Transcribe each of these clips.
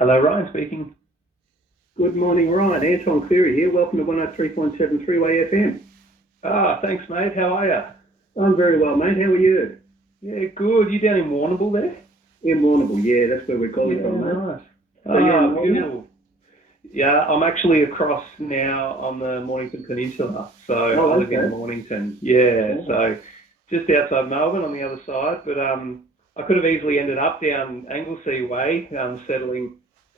Hello, Ryan speaking. Good morning, Ryan. Anton Cleary here. Welcome to 103.7 3WAY-FM. Thanks, mate. How are you? I'm very well, mate. How are you? Yeah, good. You down in Warrnambool there? In Warrnambool, yeah. That's where we're calling from, mate. Nice. So you're in Melbourne? Beautiful. Yeah, I'm actually across now on the Mornington Peninsula, so I live in Mornington. Yeah, so just outside Melbourne on the other side. But I could have easily ended up down Anglesea Way,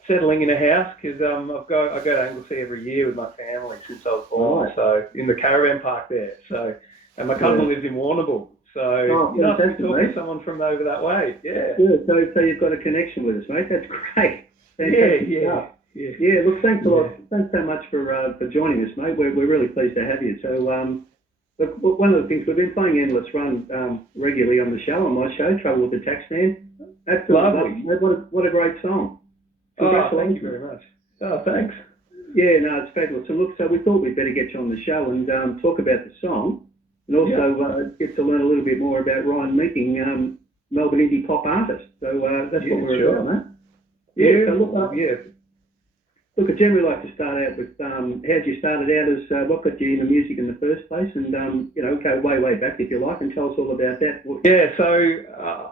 settling in a house because I go to Anglesea every year with my family since I was born. Right. So in the caravan park there. So and my cousin lives in Warrnambool. So nice to be talking to someone from over that way. Yeah. Good. So you've got a connection with us, mate. That's great. Yeah. Look, thanks a lot. Thanks so much for joining us, mate. We're really pleased to have you. So look, one of the things we've been playing Endless Run regularly on the show, on my show, Trouble with the Taxman. Lovely. What a great song. Thank you very much. Thanks. Yeah, no, it's fabulous. So look, so we thought we'd better get you on the show and talk about the song, and also get to learn a little bit more about Ryan Meeking, Melbourne indie pop artist. So that's what we're about, mate. Yeah. So look, I generally like to start out with how'd you started out as what got you into music in the first place, and go way back if you like, and tell us all about that. Yeah, so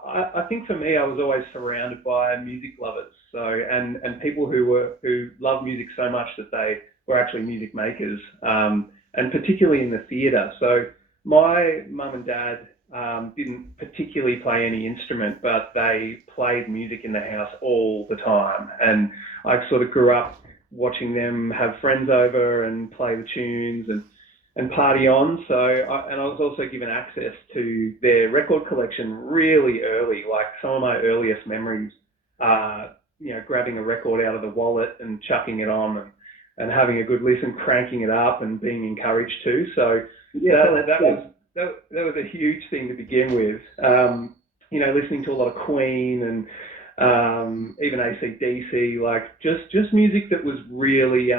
I think for me, I was always surrounded by music lovers, and people who love music so much that they were actually music makers, and particularly in the theatre. So my mum and dad didn't particularly play any instrument, but they played music in the house all the time, and I sort of grew up watching them have friends over and play the tunes and party on. So I was also given access to their record collection really early. Like some of my earliest memories are, grabbing a record out of the wallet and chucking it on and having a good listen, cranking it up and being encouraged to. So that was a huge thing to begin with. Listening to a lot of Queen and even AC/DC, like just music that was really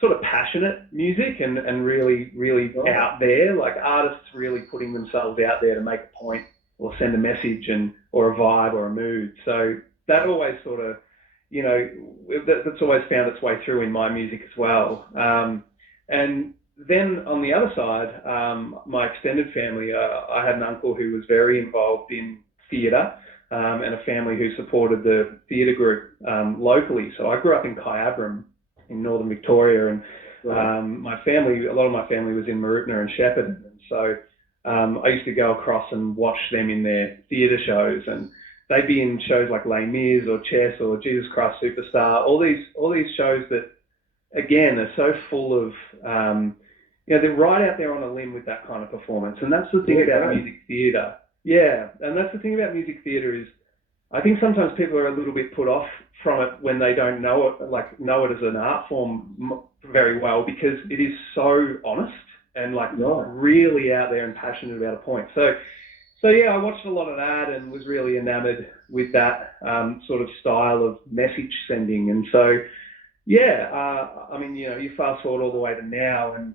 sort of passionate music and really out there, like artists really putting themselves out there to make a point or send a message or a vibe or a mood. So that always sort of, that's always found its way through in my music as well. And then on the other side, my extended family, I had an uncle who was very involved in theatre, and a family who supported the theatre group locally. So I grew up in Kyabram in northern Victoria, and a lot of my family was in Mooroopna and Shepparton. And so I used to go across and watch them in their theatre shows, and they'd be in shows like Les Mis or Chess or Jesus Christ Superstar, all these shows that, again, are so full of, they're right out there on a limb with that kind of performance. And that's the thing about music theatre. Yeah, and that's the thing about music theatre is I think sometimes people are a little bit put off from it when they don't know it as an art form very well, because it is so honest and really out there and passionate about a point. So yeah, I watched a lot of that and was really enamored with that sort of style of message sending. And so you fast forward all the way to now, and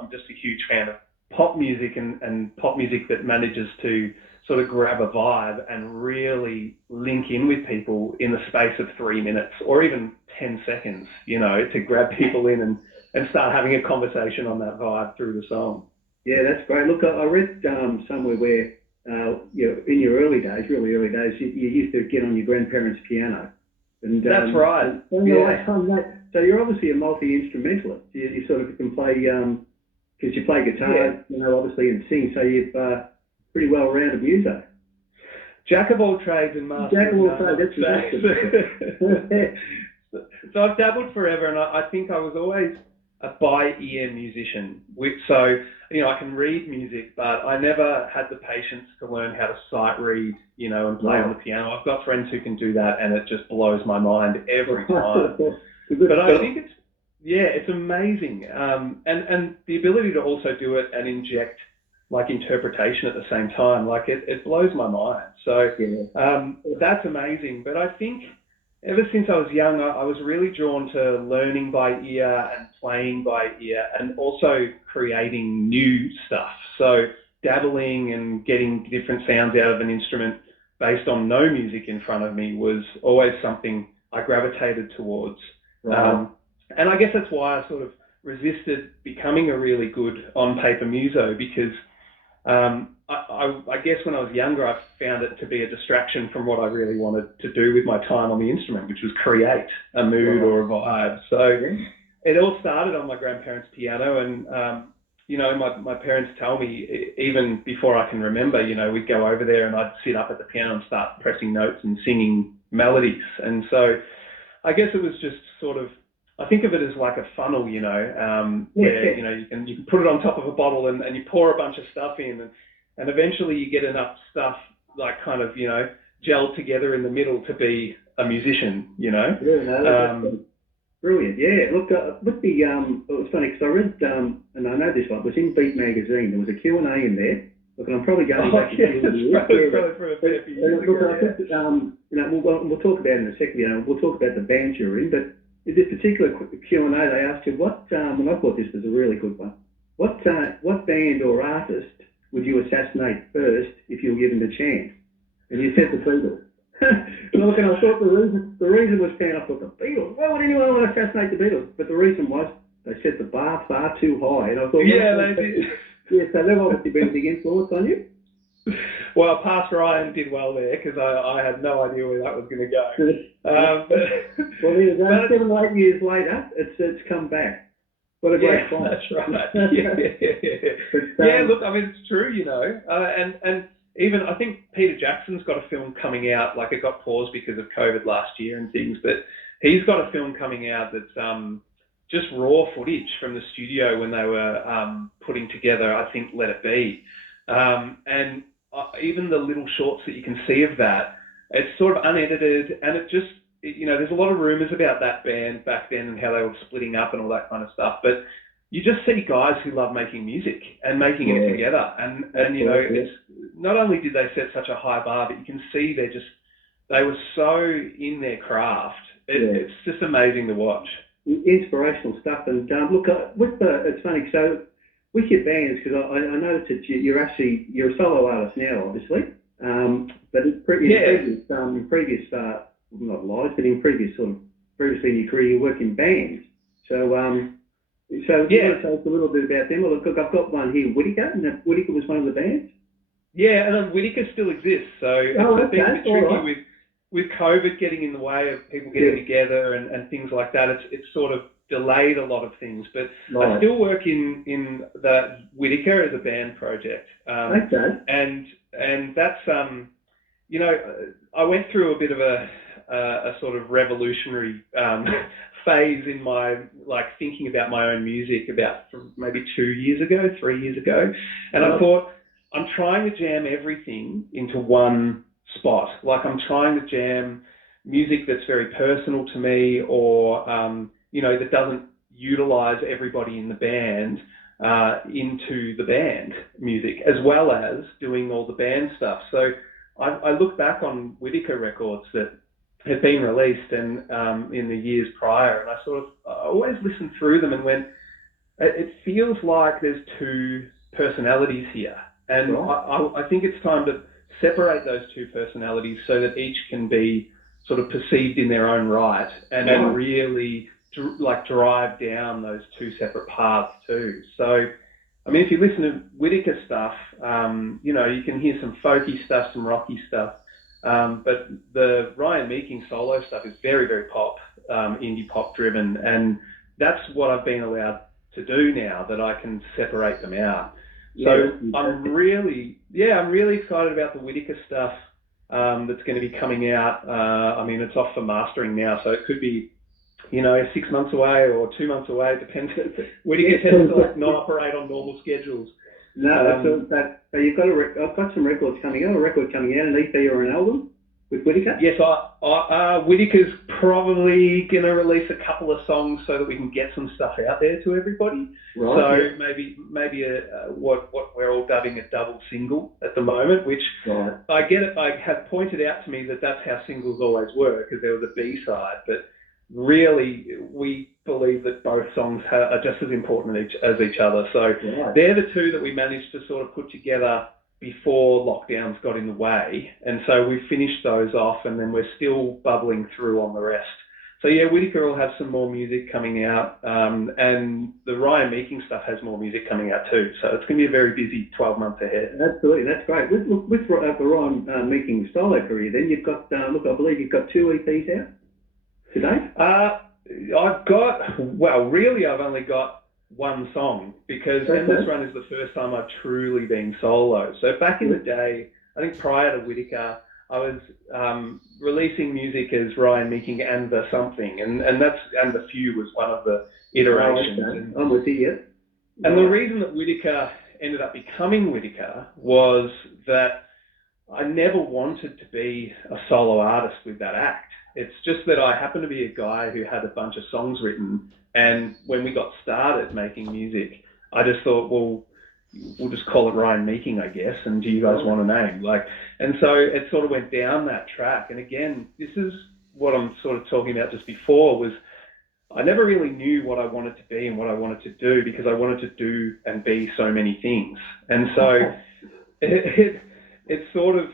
I'm just a huge fan of pop music and pop music that manages to sort of grab a vibe and really link in with people in the space of 3 minutes or even 10 seconds, to grab people in and start having a conversation on that vibe through the song. Yeah, that's great. Look, I read somewhere where, in your really early days, you used to get on your grandparents' piano. And that's right. So you're obviously a multi-instrumentalist. You sort of can play, because you play guitar, obviously, and sing. So you've pretty well-rounded music. Jack of all trades and master. Jack of all trades. That's So I've dabbled forever, and I think I was always a by-ear musician. So I can read music, but I never had the patience to learn how to sight read, and play on the piano. I've got friends who can do that, and it just blows my mind every time. But I think it's amazing. And the ability to also do it and inject interpretation at the same time, it blows my mind. So that's amazing. But I think ever since I was young, I was really drawn to learning by ear and playing by ear, and also creating new stuff. So dabbling and getting different sounds out of an instrument based on no music in front of me was always something I gravitated towards. Right. And I guess that's why I sort of resisted becoming a really good on-paper muso, because I guess when I was younger, I found it to be a distraction from what I really wanted to do with my time on the instrument, which was create a mood or a vibe. So it all started on my grandparents' piano, and you know, my parents tell me, even before I can remember, you know, we'd go over there and I'd sit up at the piano and start pressing notes and singing melodies. And so I guess it was just sort of, I think of it as like a funnel, you know, where, you know, you can put it on top of a bottle and you pour a bunch of stuff in, and eventually you get enough stuff like kind of, you know, gelled together in the middle to be a musician, you know. Yeah, no, brilliant. Yeah, look, with the, it was funny because I read, and I know this one, it was in Beat magazine. There was a Q&A in there. Look, and I'm probably going back a few years. Probably for a fair few years ago. Look, I think, you know, we'll talk about it in a second. You know, we'll talk about the bands you're in, but in this particular Q&A, they asked you what, and I thought this was a really good one. What band or artist would you assassinate first if you were given the chance? And you said the Beatles. Look, and I thought the reason was found. I thought the Beatles. Why would anyone want to assassinate the Beatles? But the reason was they set the bar far too high, and I thought, yeah, they did. Yeah, so they've obviously been a big influence on you. Well, past Ryan did well there, because I had no idea where that was going to go. Well, there you go. 7 or 8 years later, it's come back. What a great song. That's right. Yeah, look, I mean, it's true, you know, and even I think Peter Jackson's got a film coming out. Like, it got paused because of COVID last year and things, but he's got a film coming out that's just raw footage from the studio when they were putting together, I think, Let It Be. And even the little shorts that you can see of that, it's sort of unedited, and it just, you know, there's a lot of rumours about that band back then and how they were splitting up and all that kind of stuff. But you just see guys who love making music and making it together. And you know, it's not only did they set such a high bar, but you can see they were so in their craft. It's just amazing to watch. Inspirational stuff. And look, it's funny. So with your bands, because I noticed that you're a solo artist now, obviously. But in previous not lives, but in previously in your career, you work in bands. So you want to tell us a little bit about them? Well, look, I've got one here, Whittaker, and Whittaker was one of the bands. Yeah, and Whittaker still exists. So it's been a bit tricky with COVID getting in the way of people getting together and things like that. It's sort of delayed a lot of things, but I still work in the Whittaker as a band project. And that's you know, I went through a bit of a sort of revolutionary phase in my thinking about my own music about maybe 3 years ago, and I thought, I'm trying to jam everything into one spot. Like, I'm trying to jam music that's very personal to me, or you know, that doesn't utilize everybody in the band into the band music, as well as doing all the band stuff. So I look back on Whittaker records that had been released and in the years prior, and I always listened through them and went, it feels like there's two personalities here, and I think it's time to separate those two personalities so that each can be sort of perceived in their own right, and then really drive down those two separate paths too. So, I mean, if you listen to Whittaker stuff, you know, you can hear some folky stuff, some rocky stuff, but the Ryan Meeking solo stuff is very, very pop, indie pop driven, and that's what I've been allowed to do now, that I can separate them out. So I'm really excited about the Whittaker stuff that's going to be coming out. I mean, it's off for mastering now, so it could be, you know, 6 months away or 2 months away. It depends. Whittaker tends to not operate on normal schedules. No, so you've got I've got some records coming out. A record coming out, an EP or an album with Whittaker? Yes, Whittaker's probably going to release a couple of songs so that we can get some stuff out there to everybody. Right. So maybe what we're all dubbing a double single at the moment, which I get it. I have pointed out to me that that's how singles always were, because there was a B-side, but really we believe that both songs are just as important as each other. So they're the two that we managed to sort of put together before lockdowns got in the way. And so we finished those off, and then we're still bubbling through on the rest. So yeah, Whittaker will have some more music coming out, and the Ryan Meeking stuff has more music coming out too. So it's going to be a very busy 12 months ahead. Absolutely, that's great. With the Ryan Meeking solo career, then you've got, I believe you've got 2 EPs out today? I've only got one song, because Endless Run is the first time I've truly been solo. So back in the day, I think prior to Whittaker, I was releasing music as Ryan Meeking and the something, and the few was one of the iterations. Oh, okay. I'm with you, yeah. And the reason that Whittaker ended up becoming Whittaker was that I never wanted to be a solo artist with that act. It's just that I happened to be a guy who had a bunch of songs written, and when we got started making music, I just thought, well, we'll just call it Ryan Meeking, I guess, and do you guys want a name? And so it sort of went down that track. And again, this is what I'm sort of talking about just before, was I never really knew what I wanted to be and what I wanted to do, because I wanted to do and be so many things. And so it sort of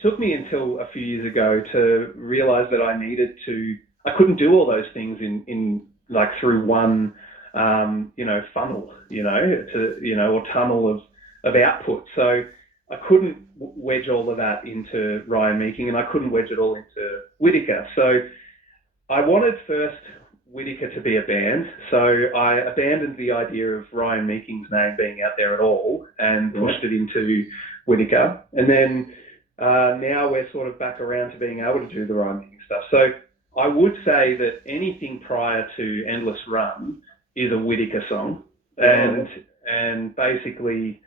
took me until a few years ago to realize that I couldn't do all those things in through one funnel, or tunnel of output. So I couldn't wedge all of that into Ryan Meeking, and I couldn't wedge it all into Whittaker. So I wanted first Whittaker to be a band. So I abandoned the idea of Ryan Meeking's name being out there at all and pushed it into Whittaker. And then now we're sort of back around to being able to do the Ryan Meeking stuff. So I would say that anything prior to Endless Run is a Whittaker song, and basically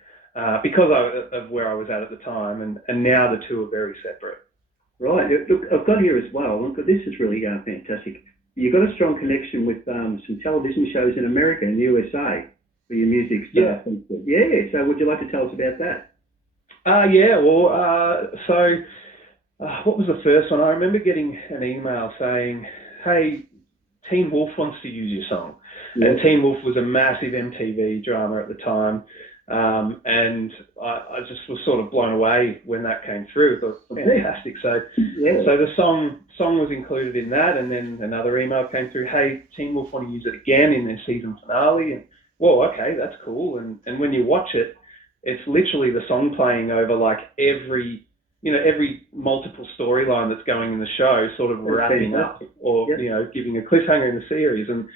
because of where I was at the time, and now the two are very separate. Right. Look, I've got here as well. Look, this is really fantastic. You've got a strong connection with some television shows in America and USA for your music stuff. Yeah. So would you like to tell us about that? What was the first one? I remember getting an email saying, hey, Teen Wolf wants to use your song. Yeah. And Teen Wolf was a massive MTV drama at the time. And I just was sort of blown away when that came through. I thought, fantastic. So the song was included in that, and then another email came through, hey, Teen Wolf want to use it again in their season finale. And, whoa, okay, that's cool. And when you watch it, it's literally the song playing over every multiple storyline that's going in the show, sort of wrapping up or, giving a cliffhanger in the series. And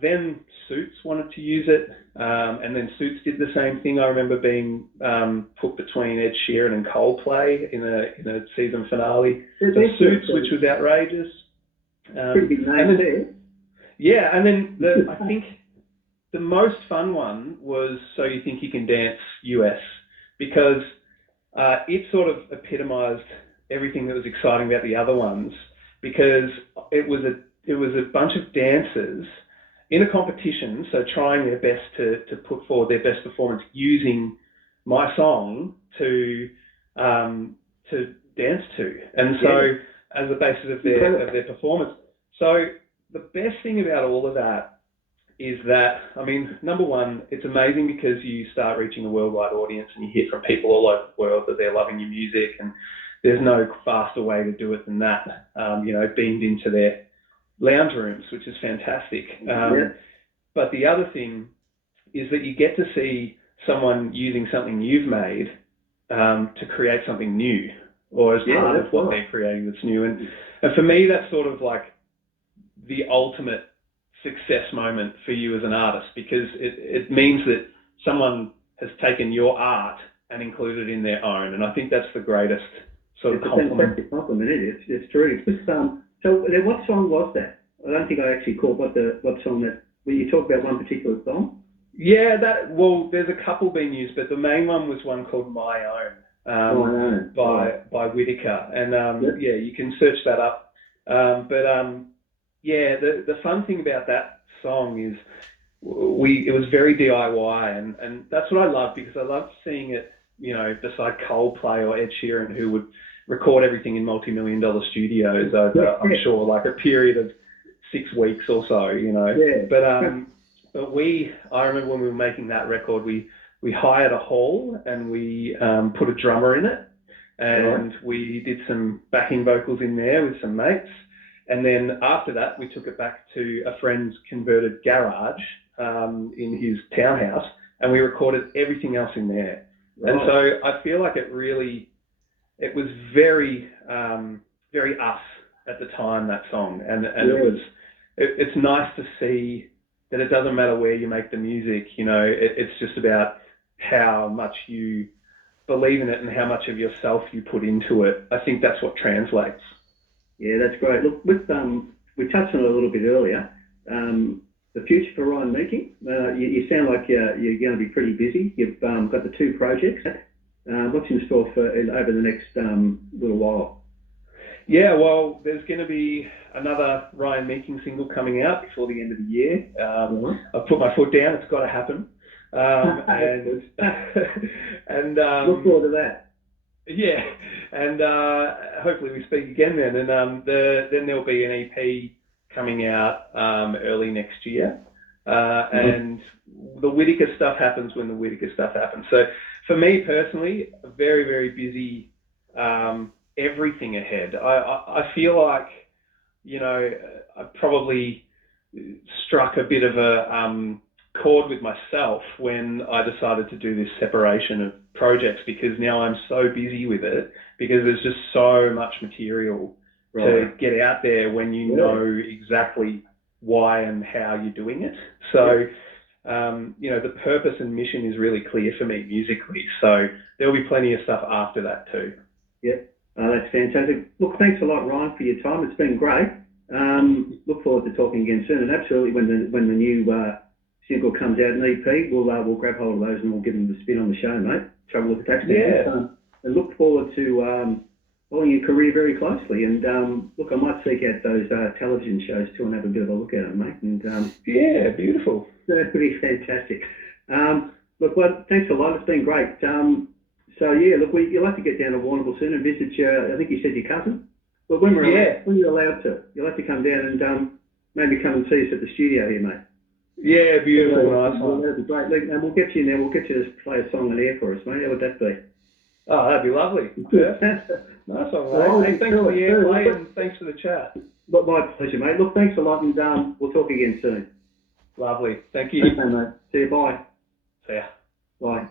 then Suits wanted to use it, and then Suits did the same thing. I remember being put between Ed Sheeran and Coldplay in a season finale. So Suits, which was outrageous. Pretty big name there. Yeah, and then I think the most fun one was So You Think You Can Dance US, because it sort of epitomised everything that was exciting about the other ones, because it was a bunch of dancers in a competition, so trying their best to put forward their best performance using my song to dance to, and so as the basis of their performance. So the best thing about all of that is that, I mean, number one, it's amazing because you start reaching a worldwide audience and you hear from people all over the world that they're loving your music, and there's no faster way to do it than that, beamed into their lounge rooms, which is fantastic. But the other thing is that you get to see someone using something you've made to create something new, or as part of what they're creating that's new. And for me, that's sort of like the ultimate success moment for you as an artist, because it means that someone has taken your art and included it in their own. And I think that's the greatest sort of compliment. It's a fantastic compliment, isn't it? It's true. So then what song was that? I don't think I actually caught what song that, when you talk about one particular song? Yeah, there's a couple being used, but the main one was one called My Own, by Whittaker. And you can search that up. The fun thing about that song is it was very DIY, and that's what I love, because I love seeing it, beside Coldplay or Ed Sheeran, who would record everything in multi-million-dollar studios over, I'm sure, like a period of 6 weeks or so, But I remember when we were making that record, we we hired a hall and we put a drummer in it, and we did some backing vocals in there with some mates. And then after that, we took it back to a friend's converted garage in his townhouse, and we recorded everything else in there. Right. And so I feel like it was very, very us at the time, that song. And it's nice to see that it doesn't matter where you make the music, you know, it's just about how much you believe in it and how much of yourself you put into it. I think that's what translates. Yeah, that's great. Look, we touched on it a little bit earlier. The future for Ryan Meeking, you sound like you're going to be pretty busy. You've got the 2 projects. What's in store for over the next little while? Yeah, well, there's going to be another Ryan Meeking single coming out before the end of the year. I've put my foot down. It's got to happen. And look forward to that. Yeah, and hopefully we speak again then. And then there'll be an EP coming out early next year. And the Whittaker stuff happens when the Whittaker stuff happens. So for me personally, very, very busy, everything ahead. I feel like, you know, I probably struck a bit of a chord with myself when I decided to do this separation of projects, because now I'm so busy with it, because there's just so much material to get out there when you know exactly why and how you're doing it. So, you know, the purpose and mission is really clear for me musically. So there'll be plenty of stuff after that too. Yep. That's fantastic. Look, thanks a lot, Ryan, for your time. It's been great. Look forward to talking again soon. And absolutely, when the new single comes out, an EP, we'll grab hold of those and we'll give them the spin on the show, mate. Trouble with the tax. Yeah. And look forward to following your career very closely. And look, I might seek out those television shows too and have a bit of a look at them, mate. And yeah, beautiful. That'd be fantastic. Look, well, thanks a lot. It's been great. So yeah, look, you'll have to get down to Warrnambool soon and visit your, I think you said your cousin. Well, when you're allowed to, you'll have to come down and maybe come and see us at the studio here, mate. Yeah, beautiful, nice one. That'd be great. And we'll get you in there. We'll get you to play a song on air for us, mate. How would that be? Oh, that'd be lovely. Yeah. Nice one, mate. Hey, thanks for the airplay and thanks for the chat. But my pleasure, mate. Look, thanks a lot, and we'll talk again soon. Lovely. Thank you. Okay, mate. See you. Bye. See ya. Bye.